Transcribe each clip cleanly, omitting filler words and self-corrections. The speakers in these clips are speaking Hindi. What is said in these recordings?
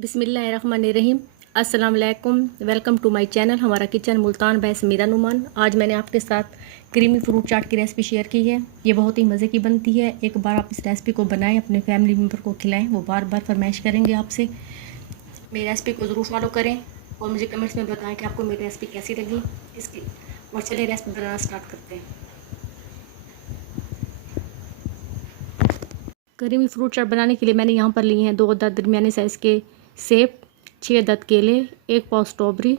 बिस्मिल्लाहिर्रहमानिर्रहीम। अस्सलाम वालेकुम। वेलकम टू माय चैनल हमारा किचन मुल्तान बाय समीरा नुमान। आज मैंने आपके साथ क्रीमी फ्रूट चाट की रेसिपी शेयर की है। ये बहुत ही मज़े की बनती है। एक बार आप इस रेसिपी को बनाएं, अपने फैमिली मेम्बर को खिलाएं, वो बार बार फरमाइश करेंगे आपसे। मेरी रेसिपी को ज़रूर फॉलो करें और मुझे कमेंट्स में बताएं कि आपको मेरी रेसिपी कैसी लगी इसकी। और चलिए रेसिपी बनाना स्टार्ट करते हैं। क्रीमी फ्रूट चाट बनाने के लिए मैंने यहाँ पर लिए हैं 2 अदद दरमियाने साइज़ के सेब, 6 अदद केले, 1 पाव स्ट्रॉबेरी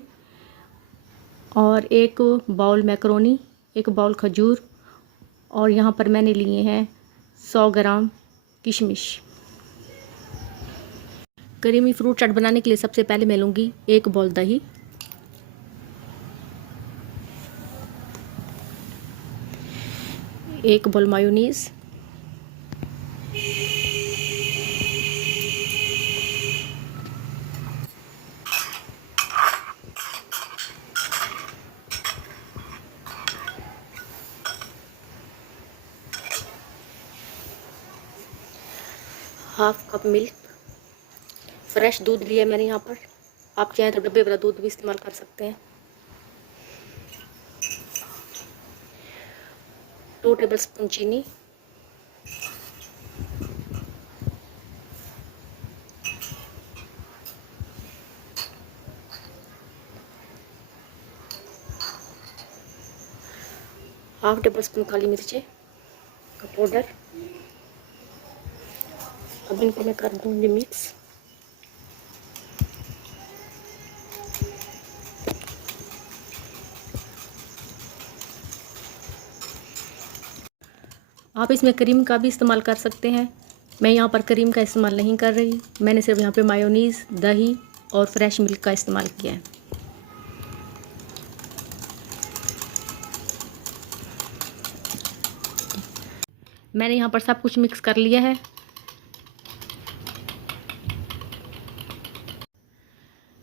और 1 बाउल मैकरोनी, 1 बाउल खजूर और यहाँ पर मैंने लिए हैं 100 ग्राम किशमिश। क्रीमी फ्रूट चाट बनाने के लिए सबसे पहले मैं लूँगी 1 बाउल दही, 1 bowl mayonnaise, 1/2 cup milk, fresh दूध लिया मैंने यहाँ पर। आप चाहें तो डब्बे वाला दूध भी इस्तेमाल कर सकते हैं। 2 टेबलस्पून चीनी, 1/2 टेबलस्पून काली मिर्चें का पाउडर। अब इनको मैं कर दूँगी मिक्स। आप इसमें क्रीम का भी इस्तेमाल कर सकते हैं। मैं यहाँ पर क्रीम का इस्तेमाल नहीं कर रही, मैंने सिर्फ यहाँ पे मायोनीज़, दही और फ्रेश मिल्क का इस्तेमाल किया है। मैंने यहाँ पर सब कुछ मिक्स कर लिया है।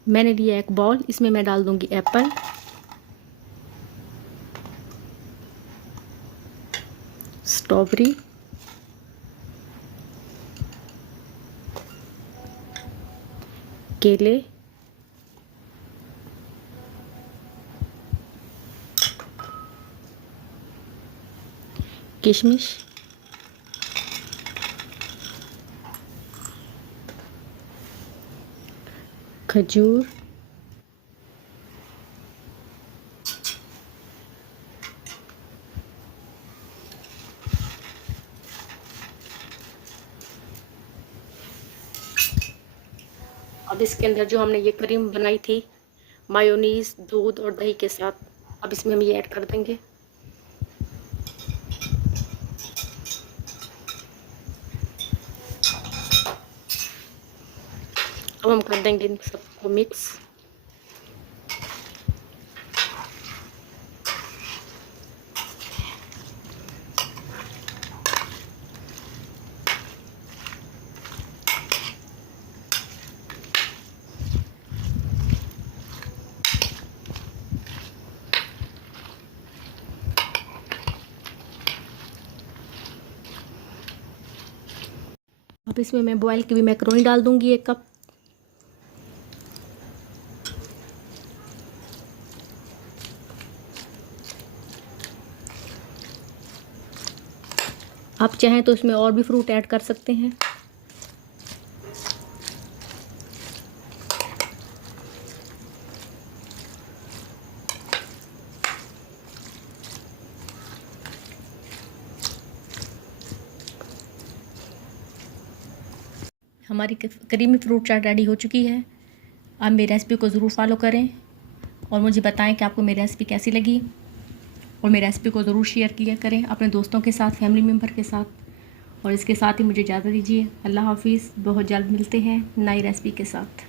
मैंने लिया 1 बाउल, इसमें मैं डाल दूँगी एप्पल, स्ट्रॉबेरी, केले, किशमिश, खजूर, अब इसके अंदर जो हमने ये क्रीम बनाई थी मायोनीज़, दूध और दही के साथ, अब इसमें हम ये ऐड कर देंगे। अब हम कर देंगे इन सबको मिक्स। अब इसमें मैं बॉयल की हुई मैकरोनी डाल दूंगी 1 कप। आप चाहें तो इसमें और भी फ्रूट ऐड कर सकते हैं। हमारी क्रीमी फ्रूट चाट रेडी हो चुकी है। आप मेरी रेसिपी को ज़रूर फॉलो करें और मुझे बताएं कि आपको मेरी रेसिपी कैसी लगी। और मेरी रेसिपी को ज़रूर शेयर किया करें अपने दोस्तों के साथ, फैमिली मेम्बर के साथ। और इसके साथ ही मुझे इजाज़त दीजिए। अल्लाह हाफिज़। बहुत जल्द मिलते हैं नई रेसिपी के साथ।